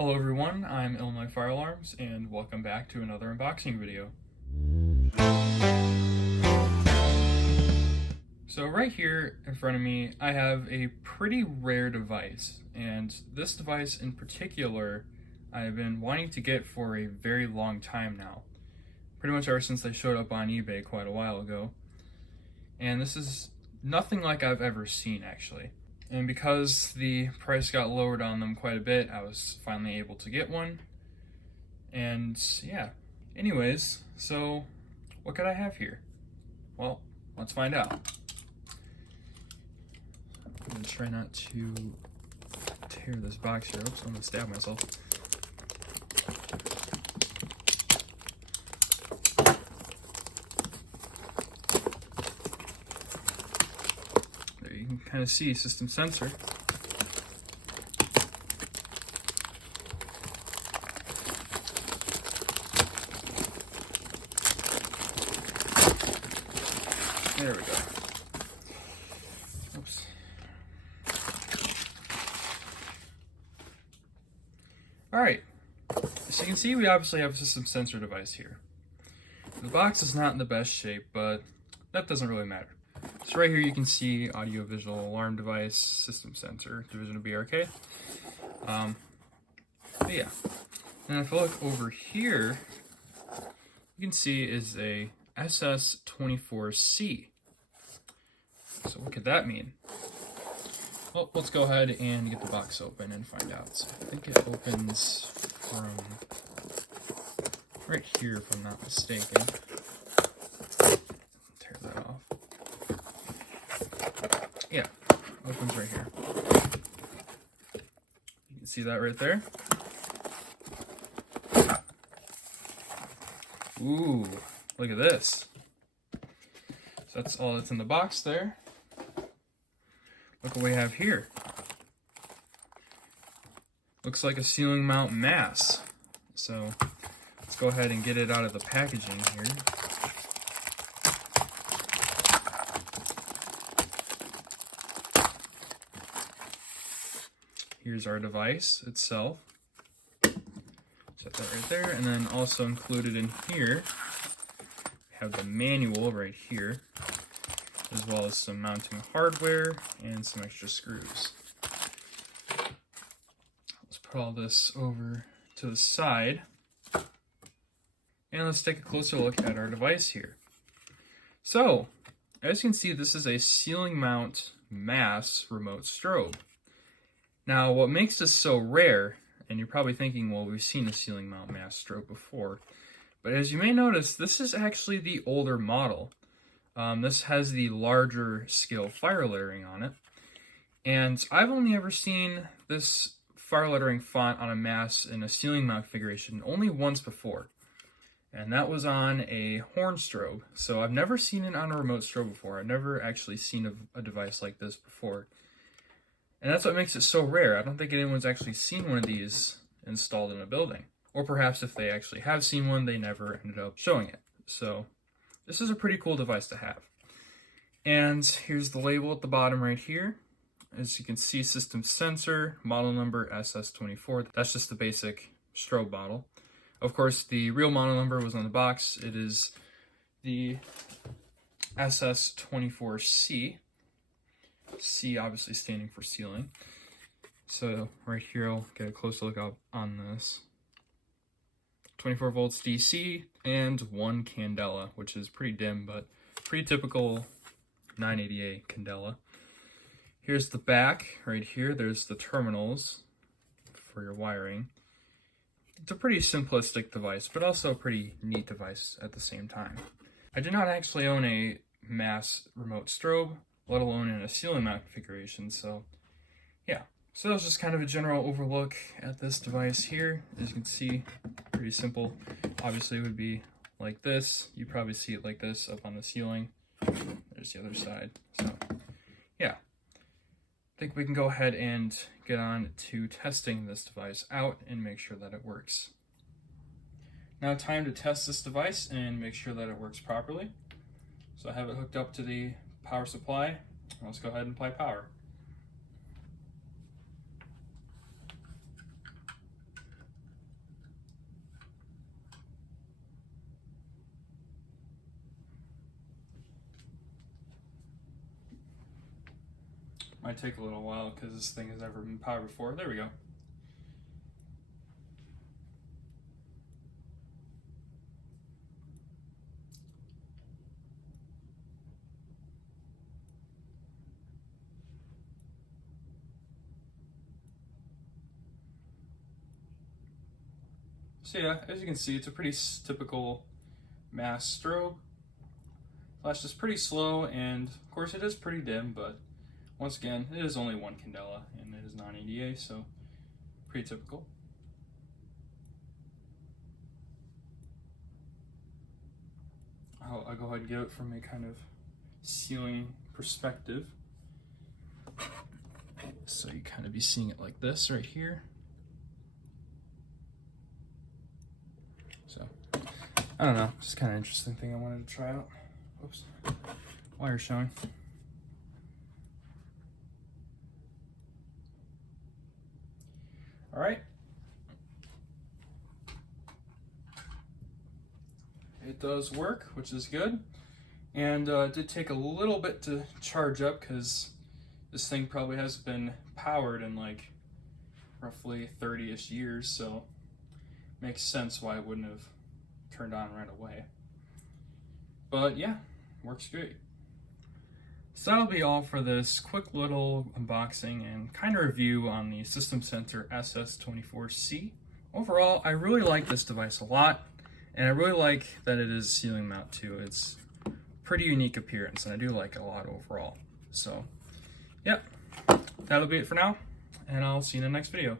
Hello everyone, I'm Illinois Fire Alarms and welcome back to another unboxing video. So right here in front of me I have a pretty rare device, and this device in particular I've been wanting to get for a very long time now. Pretty much ever since they showed up on eBay quite a while ago. And this is nothing like I've ever seen actually. And because the price got lowered on them quite a bit, I was finally able to get one. And yeah. Anyways, so what could I have here? Well, let's find out. I'm gonna try not to tear this box here up, so I'm gonna stab myself. You can kind of see system sensor. There we go. Oops. All right, so you can see we obviously have a system sensor device here. The box is not in the best shape, but that doesn't really matter. So right here you can see audio visual alarm device, system sensor, division of BRK. But yeah, and if I look over here, you can see is a SS-24C. So what could that mean? Well, let's go ahead and get the box open and find out. So I think it opens from right here if I'm not mistaken. Tear that off. Yeah, opens right here. You can see that right there. Ooh, look at this. So that's all that's in the box there. Look what we have here. Looks like a ceiling mount mass. So let's go ahead and get it out of the packaging here. Here's our device itself. Set that right there, and then also included in here, we have the manual right here, as well as some mounting hardware and some extra screws. Let's put all this over to the side, and let's take a closer look at our device here. So, as you can see, this is a ceiling mount mass remote strobe. Now, what makes this so rare, and you're probably thinking, well, we've seen a ceiling mount mass strobe before, but as you may notice, this is actually the older model. This has the larger scale fire lettering on it, and I've only ever seen this fire lettering font on a mass in a ceiling mount configuration only once before, and that was on a horn strobe. So I've never seen it on a remote strobe before. I've never actually seen a device like this before. And that's what makes it so rare. I don't think anyone's actually seen one of these installed in a building. Or perhaps if they actually have seen one, they never ended up showing it. So this is a pretty cool device to have. And here's the label at the bottom right here. As you can see, system sensor, model number SS-24. That's just the basic strobe model. Of course, the real model number was on the box. It is the SS-24C. C obviously standing for ceiling. So right here, I'll get a closer look up on this. 24 volts DC and 1 candela, which is pretty dim, but pretty typical 980A candela. Here's the back right here. There's the terminals for your wiring. It's a pretty simplistic device, but also a pretty neat device at the same time. I do not actually own a mass remote strobe, let alone in a ceiling mount configuration, so yeah. So that was just kind of a general overlook at this device here. As you can see, pretty simple. Obviously it would be like this. You probably see it like this up on the ceiling. There's the other side. So yeah, I think we can go ahead and get on to testing this device out and make sure that it works. Now time to test this device and make sure that it works properly. So I have it hooked up to the power supply. Let's go ahead and apply power. Might take a little while because this thing has never been powered before. There we go. So yeah, as you can see, it's a pretty typical MASS strobe. Flash is pretty slow, and of course it is pretty dim, but once again, it is only 1 candela, and it is non-EDA, so pretty typical. I'll go ahead and give it from a kind of ceiling perspective. So you kind of be seeing it like this right here. So, I don't know, just kind of interesting thing I wanted to try out. Oops, wire showing. All right. It does work, which is good. And it did take a little bit to charge up because this thing probably has been powered in like roughly 30-ish years, so makes sense why it wouldn't have turned on right away. But yeah, works great. So that'll be all for this quick little unboxing and kind of review on the System Sensor SS-24C. Overall, I really like this device a lot, and I really like that it is ceiling mount too. It's pretty unique appearance, and I do like it a lot overall. So, yep, that'll be it for now, and I'll see you in the next video.